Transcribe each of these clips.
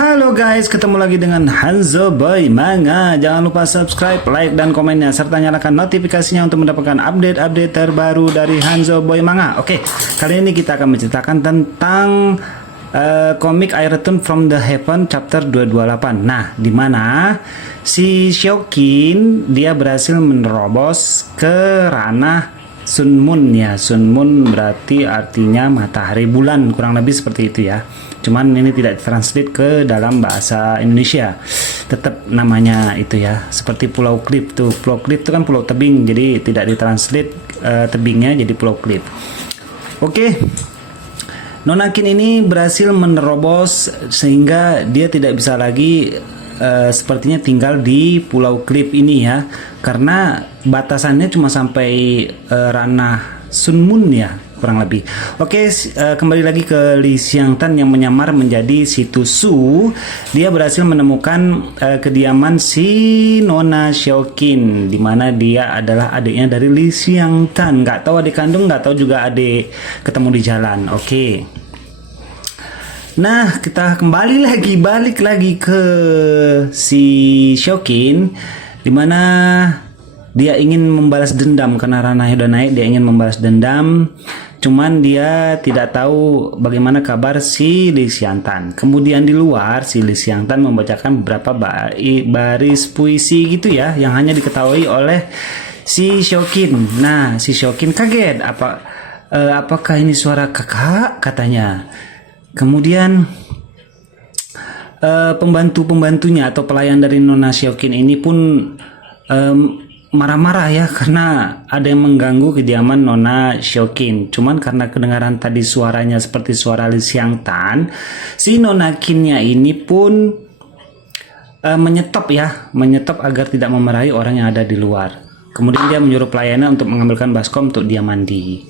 Halo guys, ketemu lagi dengan Hanzo Boy Manga. Jangan lupa subscribe, like, dan komennya, serta nyalakan notifikasinya untuk mendapatkan update-update terbaru dari Hanzo Boy Manga. Oke, kali ini kita akan menceritakan tentang komik I Return from the Heaven chapter 228. Nah, dimana si Xiaoqin dia berhasil menerobos ke ranah Sun Moon ya. Sun Moon berarti artinya matahari bulan, kurang lebih seperti itu ya. Cuman ini tidak translate ke dalam bahasa Indonesia. Tetap namanya itu ya. Seperti Pulau Klip tuh. Pulau Klip itu kan pulau tebing, jadi tidak ditranslate tebingnya jadi Pulau Klip. Oke. Nonakin ini berhasil menerobos sehingga dia tidak bisa lagi sepertinya tinggal di Pulau Klip ini ya, karena batasannya cuma sampai ranah Sun Moon ya, kurang lebih. Oke, kembali lagi ke Li Xiangtan yang menyamar menjadi si Tusu. Dia berhasil menemukan kediaman si Nona Xiaoqin, di mana dia adalah adiknya dari Li Xiangtan. Nggak tahu adik kandung, nggak tahu juga adik ketemu di jalan. Oke. Nah, kita balik lagi ke si Xiaoqin, dimana dia ingin membalas dendam karena ranahnya udah naik. Dia ingin membalas dendam, cuman dia tidak tahu bagaimana kabar si Li Xiangtan. Kemudian di luar si Li Xiangtan membacakan beberapa baris puisi gitu ya, yang hanya diketahui oleh si Xiaoqin. Nah, si Xiaoqin kaget, apakah ini suara kakak, katanya. Kemudian pembantunya atau pelayan dari Nona Xiaoqin ini pun marah-marah ya, karena ada yang mengganggu kediaman Nona Xiaoqin. Cuman karena kedengaran tadi suaranya seperti suara Li Xiangtan, si Nona Qinnya ini pun menyetop agar tidak memarahi orang yang ada di luar. Kemudian dia menyuruh pelayannya untuk mengambilkan baskom untuk dia mandi,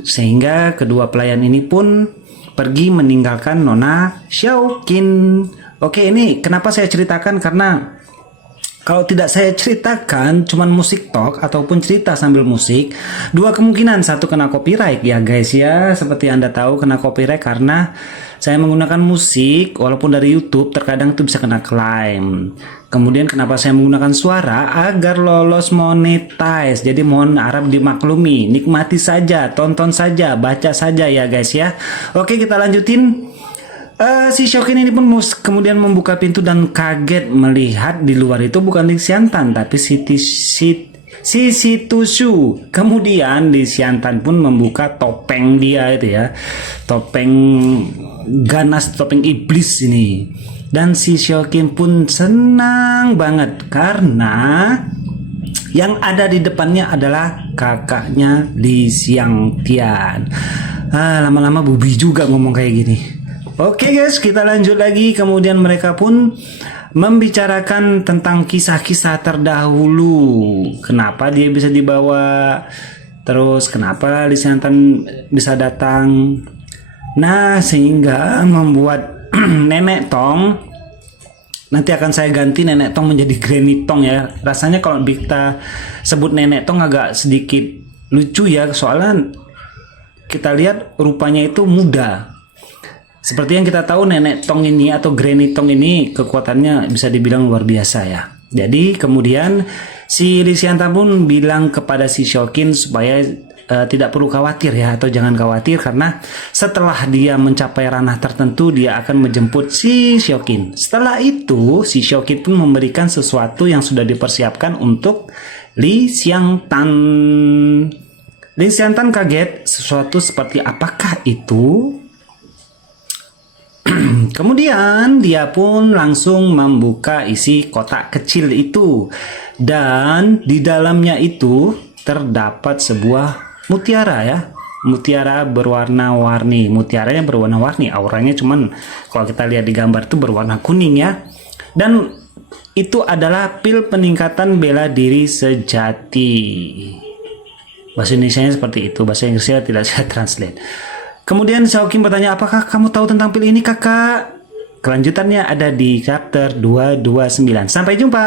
sehingga kedua pelayan ini pun pergi meninggalkan Nona Xiaoqin. Oke, ini kenapa saya ceritakan, karena kalau tidak saya ceritakan cuman musik talk ataupun cerita sambil musik, dua kemungkinan. Satu, kena copyright ya guys ya. Seperti Anda tahu, kena copyright karena saya menggunakan musik, walaupun dari YouTube terkadang itu bisa kena klaim. Kemudian kenapa saya menggunakan suara? Agar lolos monetize. Jadi mohon harap dimaklumi. Nikmati saja, tonton saja, baca saja ya guys ya. Oke, kita lanjutin. Si Xiaoqin ini pun kemudian membuka pintu dan kaget melihat di luar itu bukan Li Xiangtan tapi si Tusu. Kemudian Li Xiangtan pun membuka topeng dia itu ya, topeng ganas, topeng iblis ini. Dan si Xiaoqin pun senang banget karena yang ada di depannya adalah kakaknya Li Xiangtian. Lama-lama bubi juga ngomong kayak gini. Oke guys, kita lanjut lagi. Kemudian mereka pun membicarakan tentang kisah-kisah terdahulu. Kenapa dia bisa dibawa, terus kenapa Li Xiangtan bisa datang. Nah, sehingga membuat Nenek Tong, nanti akan saya ganti Nenek Tong menjadi Granny Tong ya. Rasanya kalau kita sebut Nenek Tong agak sedikit lucu ya, soalnya kita lihat rupanya itu muda. Seperti yang kita tahu, Nenek Tong ini atau Granny Tong ini kekuatannya bisa dibilang luar biasa ya. Jadi kemudian si Li Xiangtan pun bilang kepada si Xiaoqin supaya tidak perlu khawatir ya, atau jangan khawatir, karena setelah dia mencapai ranah tertentu dia akan menjemput si Xiaoqin. Setelah itu si Xiaoqin pun memberikan sesuatu yang sudah dipersiapkan untuk Li Xiangtan. Li Xiangtan kaget, sesuatu seperti apakah itu? Kemudian dia pun langsung membuka isi kotak kecil itu, dan di dalamnya itu terdapat sebuah mutiara ya, mutiara berwarna-warni. Mutiaranya berwarna-warni, auranya cuman kalau kita lihat di gambar itu berwarna kuning ya. Dan itu adalah pil peningkatan bela diri sejati. Bahasa Indonesianya seperti itu, bahasa Inggrisnya tidak saya translate. Kemudian Xiaoqin bertanya, apakah kamu tahu tentang pil ini kakak? Kelanjutannya ada di chapter 229. Sampai jumpa.